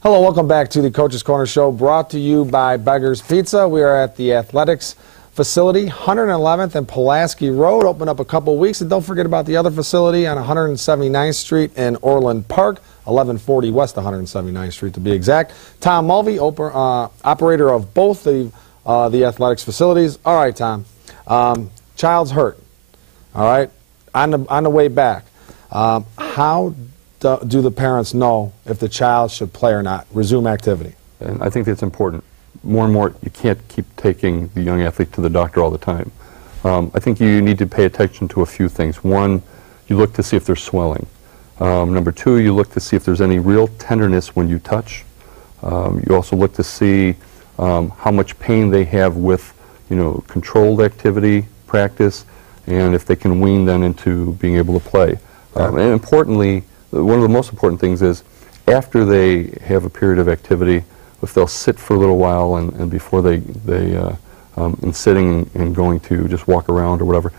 Hello, welcome back to the Coach's Corner Show, brought to you by Beggar's Pizza. We are at the athletics facility, 111th and Pulaski Road. Opened up a couple weeks, and don't forget about the other facility on 179th Street in Orland Park, 1140 West 179th Street to be exact. Tom Mulvey, operator of both the athletics facilities. All right, Tom. Child's hurt. All right, on the way back. How do the parents know if the child should play or not, resume activity? And I think that's important. More and more, you can't keep taking the young athlete to the doctor all the time. I think you need to pay attention to a few things. One, you look to see if there's swelling. Number two, you look to see if there's any real tenderness when you touch. You also look to see how much pain they have with, controlled activity, practice, and if they can wean then into being able to play. And importantly, one of the most important things is after they have a period of activity, if they'll sit for a little while and before they in sitting and going to just walk around or whatever,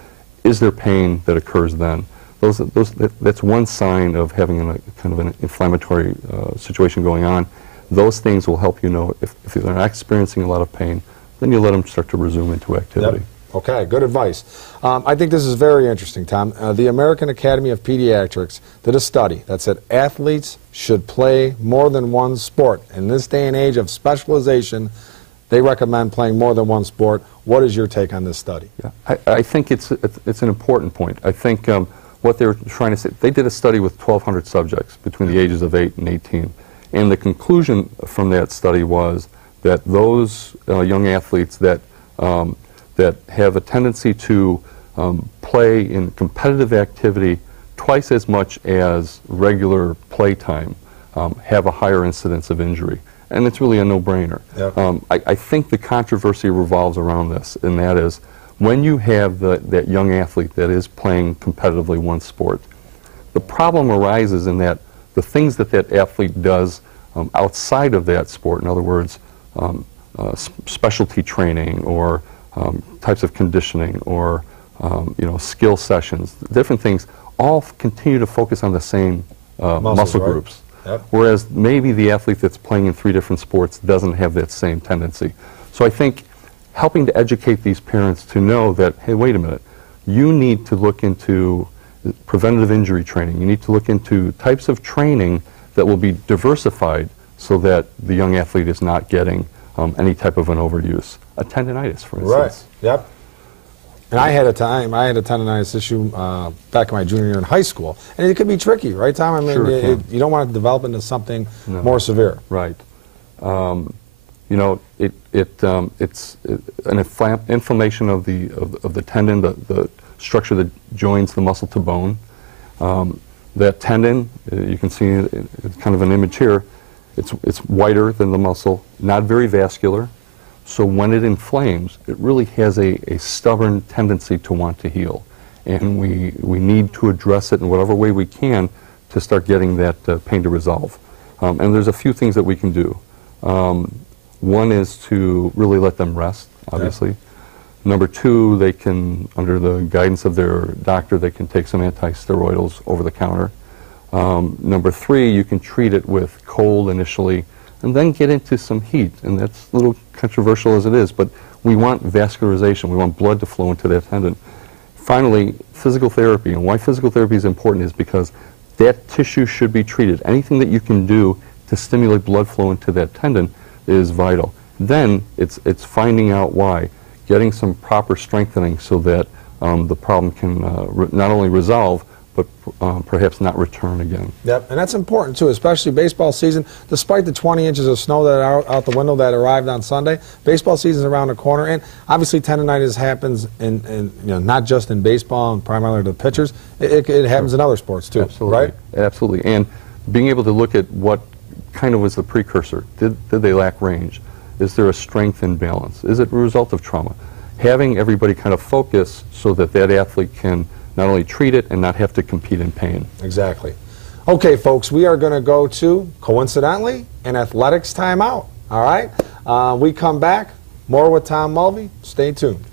is there pain that occurs then? That's one sign of having a kind of an inflammatory situation going on. Those things will help you know if they're not experiencing a lot of pain, then you let them start to resume into activity. Yep. Okay, good advice. I think this is very interesting, Tom. The American Academy of Pediatrics did a study that said athletes should play more than one sport. In this day and age of specialization, they recommend playing more than one sport. What is your take on this study? Yeah, I think it's an important point. I think what they were trying to say, they did a study with 1,200 subjects between the ages of 8 and 18. And the conclusion from that study was that those young athletes that have a tendency to play in competitive activity twice as much as regular playtime have a higher incidence of injury. And it's really a no-brainer. Yep. I think the controversy revolves around this, and that is when you have that young athlete that is playing competitively one sport, the problem arises in that the things that athlete does outside of that sport, in other words, specialty training or types of conditioning or skill sessions, different things, all continue to focus on the same muscle right? groups. Yep. Whereas maybe the athlete that's playing in 3 different sports doesn't have that same tendency. So I think helping to educate these parents to know that, hey, wait a minute, you need to look into preventative injury training. You need to look into types of training that will be diversified so that the young athlete is not getting any type of an overuse. A tendonitis, for instance. Right, yep. And I had a tendonitis issue back in my junior year in high school. And it could be tricky, right, Tom? I mean, sure you don't want to develop into something more severe. Right. It's an inflammation of the tendon, the structure that joins the muscle to bone. That tendon, you can see it's kind of an image here. It's whiter than the muscle, not very vascular. So when it inflames, it really has a stubborn tendency to want to heal. And we need to address it in whatever way we can to start getting that pain to resolve. And there's a few things that we can do. One is to really let them rest, obviously. Yeah. Number two, they can, under the guidance of their doctor, they can take some anti-steroidals over the counter. Number three, you can treat it with cold initially, and then get into some heat. And that's a little controversial as it is, but we want vascularization. We want blood to flow into that tendon. Finally, physical therapy. And why physical therapy is important is because that tissue should be treated. Anything that you can do to stimulate blood flow into that tendon is vital. Then it's finding out why, getting some proper strengthening so that the problem can not only resolve, but perhaps not return again. Yep, and that's important too, especially baseball season. Despite the 20 inches of snow that are out the window that arrived on Sunday, baseball season's around the corner, and obviously tendonitis happens in not just in baseball and primarily the pitchers. It happens in other sports too. Absolutely. Right? Absolutely, and being able to look at what kind of was the precursor. Did they lack range? Is there a strength imbalance? Is it a result of trauma? Having everybody kind of focus so that athlete can not only treat it and not have to compete in pain. Exactly. Okay, folks, we are going to go to, coincidentally, an athletics timeout. All right? We come back, more with Tom Mulvey. Stay tuned.